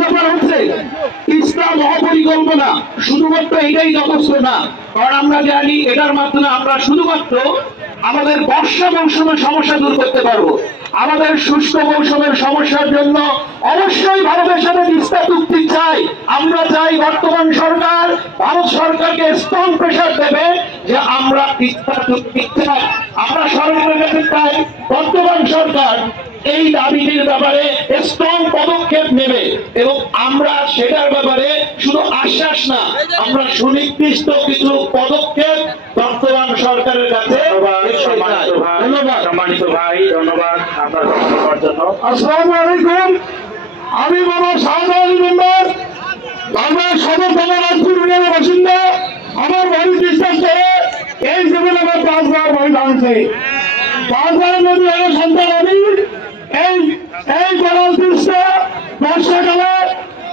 ব্যাপার হচ্ছে তিস্তা মহাপরিকল্পনা শুধুমাত্র এটাই যথেষ্ট না, কারণ আমরা জানি এটার মাধ্যমে আমরা শুধুমাত্র আমাদের বর্ষা মৌসুমের সমস্যা দূর করতে পারবো। আমাদের শুষ্ক মৌসুমের সমস্যার জন্য অবশ্যই ভারতের সাথে তিস্তা চুক্তি চাই। আমরা চাই বর্তমান সরকার ভারত সরকারকে স্ট্রং প্রেসার দেবে যে আমরা তিস্তা চুক্তি চাই। আমরা সরকারের কাছে চাই বর্তমান সরকার এই দাবিটির ব্যাপারে স্ট্রং পদক্ষেপ নেবে এবং আমরা সেটার ব্যাপারে শুধু আশ্বাস না, আমরা সুনির্দিষ্ট কিছু পদক্ষেপ বর্তমান সরকারের কাছে। ধন্যবাদ সম্মানিত ভাই, ধন্যবাদ আপনার কথা বলার জন্য। আসসালামু আলাইকুম। আমি বাবা শাহজাহান মেম্বার, বাংলার সদর থানা রাজপুর ইউনিয়নের বাসিন্দা। আমার বাড়ি বিশ্বাস করে এই জীবনে আমার 5 বার বাড়ি ভাঙছে। 5 বারের মধ্যে সন্তান আমি এই গড়াল তিস্তা বর্ষাকালে